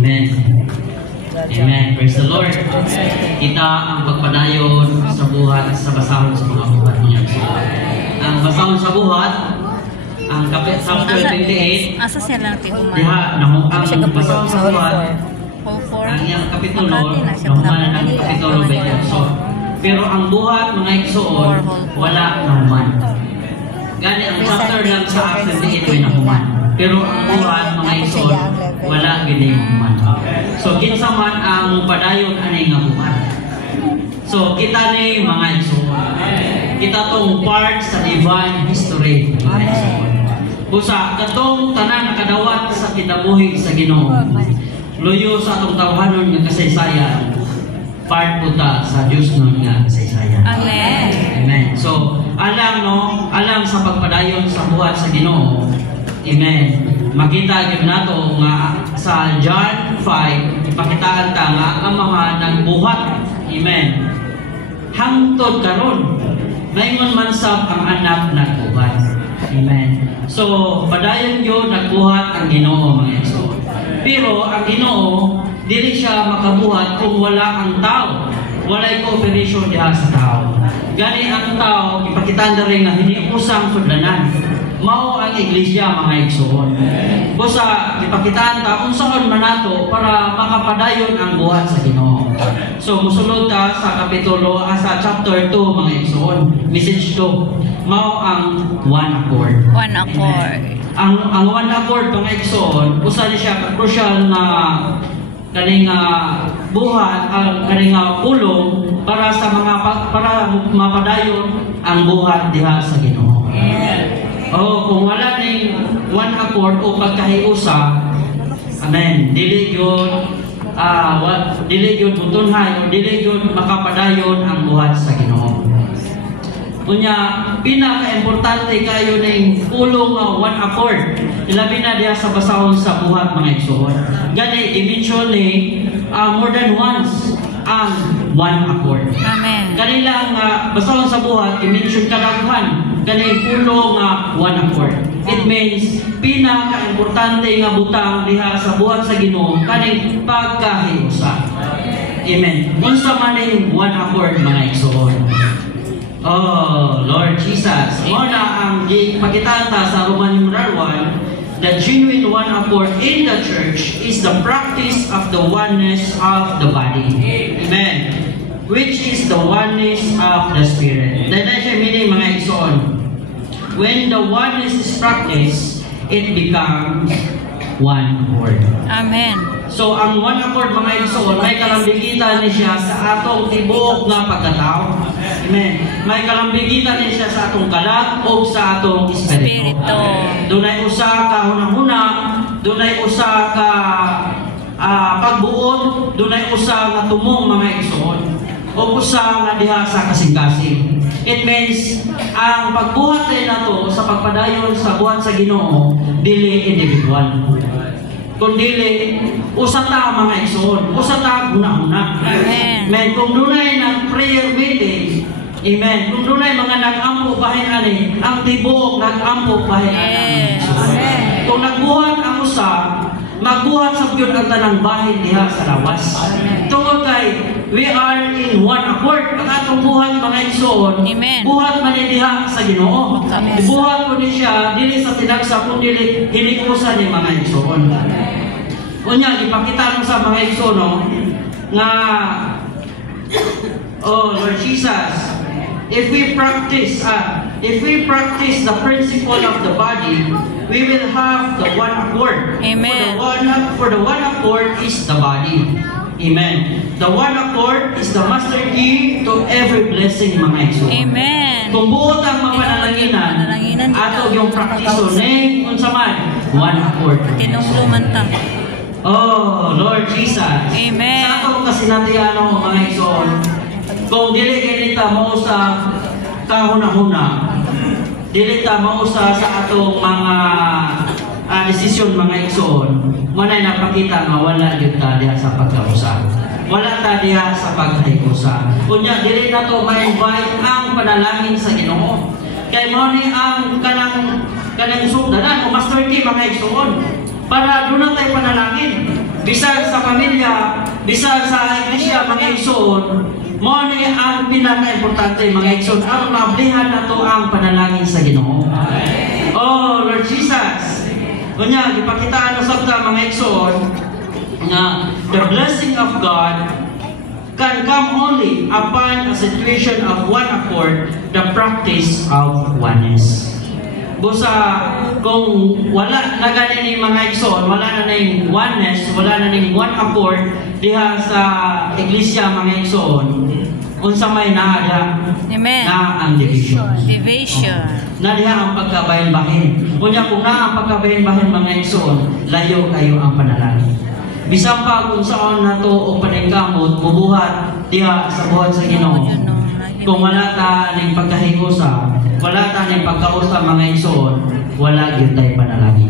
Amen. Amen. Praise the Lord. Kita ang pagpadayon sa buhat sa basahon sa mga buhat niya. Ang basahon sa buhat, ang chapter 28, asa siya lang tihuman. diha, ang basahon sa buhat, ang iyang kapitulo, nahuman ng kapitulo 28. Pero ang buhat, mga igsoon, wala nahuman. Gani ang chapter lang sa Acts 28 ay nahuman. Pero ang buhat, mga igsoon, wala ginahuman. So, kinsa man ang padayon anay nga buhat. So, kita ni mga igsoon. Kita tong part sa divine history. Mga igsoon. Busa, katong tanan nakadawat sa kinabuhi sa Ginoo. Luyo sa atong tawhanon nga kasaysayan. Part po ta sa Diyos nun nga kasaysayan. Amen. Amen. So, alam sa pagpadayon sa buhat sa Ginoo. Amen. Makita gyud nato nga sa John 5, ipakitaan ta nga ang mga nagbuhat. Amen. Hangtod karon, maingon man sab ang anak nagbuhat. Amen. So, padayon gyud nagbuhat ang Ginoo, mga igsoon. Pero ang Ginoo dili siya makabuhat kung wala ang tao. Walay cooperation diha sa tao. Gani ang tao ipakitaan na rin nga hindi usang sudlanan. Mao ang iglesia, mga igsoon. Busa ipakitaan ta unsaon man nato para makapadayon ang buhat sa Ginoo. So musulod ta sa kapitulo sa chapter 2, mga igsoon. Message 2. Mao ang one accord. One accord. Ang one accord, mga igsoon, usa ni siya crucial na kaning buhat, kaning pulong para sa mga para mapadayon ang buhat diha sa Ginoo. Kung wala ning one accord o pagkahiusa, amen, dili gyud butunhay o dili gyud makapadayon ang buhat sa Ginoo. Kunya pinaka-importante kayo ning pulong one accord. Ilabi na diha sa basahon sa buhat, mga igsoon. Gani i-mention ni more than once ang one accord. Amen. Kanilang basahon sa buhat i-mention kadaghan kaning pulong one accord. It means pinaka-importante nga butang diha sa buhat sa Ginoo kaning pagkahiusa. Amen. Unsa man ning one accord, mga igsoon? Oh, Lord Jesus. Muna ang pakitaan ta sa Roman numeral 1, the genuine one accord in the church is the practice of the oneness of the body. Amen. Which is the oneness of the Spirit. That is the meaning, mga igsoon. When the oneness is practiced, it becomes one accord. Amen. So, ang one accord, mga igsoon, may kalambigitan ni siya sa atong tibuok nga pagkatao. Amen. May kalambigitan ni siya sa atong kalag o sa atong espiritu. Dunay usa ka hunahuna, dunay usa ka pagbuot, dunay usa nga tumong, mga igsoon, o usa nga diha sa kasing-kasing. It means ang pagbuhat nato sa pagpadayon sa buhat sa Ginoo dili individual, kundi usa ta, mga igsoon, usa ta hunahuna. Amen. Kung dunay nag prayer meeting, amen, kung dunay mga nag-ampo bahin ani, ang tibuok nag-ampo bahin ani. Amen. Kung nagbuhat ang usa, magbuhat sa gyud ang tanang bahin diha sa lawas. Tungod kay we are in one accord. Ang atong buhat, mga igsoon, buhat man diha sa Ginoo. Buhat ko ni siya dili sa tinagsa kundi hinikusa ni mga igsoon. Unya ipakita mo sa mga igsoon nga oh Lord Jesus, if we practice the principle of the body, we will have the one accord. Amen. For the one accord is the body. Amen. The one accord is the master key to every blessing, mga igsoon. Amen. Kung buot ang mapanalangin ato yung praktiso ning unsa man one accord. Tinungluman ta. Oh Lord Jesus. Amen. Sa ato kasi natin mga igsoon, kung dili kita mo sa kahuna-huna, dili ta mausa sa atong mga desisyon, mga igsoon, manay napakita nga wala gyud ta diha sa pagkausa. Wala ta diha sa pagkahikusa. Kunya dili na to ma-invite ang panalangin sa Ginoo. Kay mao ni ang kanang sugdanan o master key, mga igsoon, para doon na tayo panalangin. Bisan sa pamilya, bisan sa iglesia, mga igsoon, mo ni ang pinaka-importante, mga igsoon, ang mablihan na to ang panalangin sa Ginoo. Oh, Lord Jesus. Kunya, ipakitaan na sabta, mga igsoon, na the blessing of God can come only upon a situation of one accord, the practice of oneness. Busa, kung wala na ganin ni mga igsoon, wala na ning oneness, wala na ning one accord diha sa iglesia, mga igsoon, unsa may naada Amen. na ang division. Division. Na diha ang pagkabahin-bahin. Kunya kung na ang pagkabahin-bahin, mga igsoon, layo kayo ang panalangin. Bisan pa kung saan na to o paningkamot, mubuhat diha sa buhat sa Ginoo. Kung wala ta ning pagkahiusa, wala ta ning pagkausa, mga igsoon, wala gyud tay panalangin.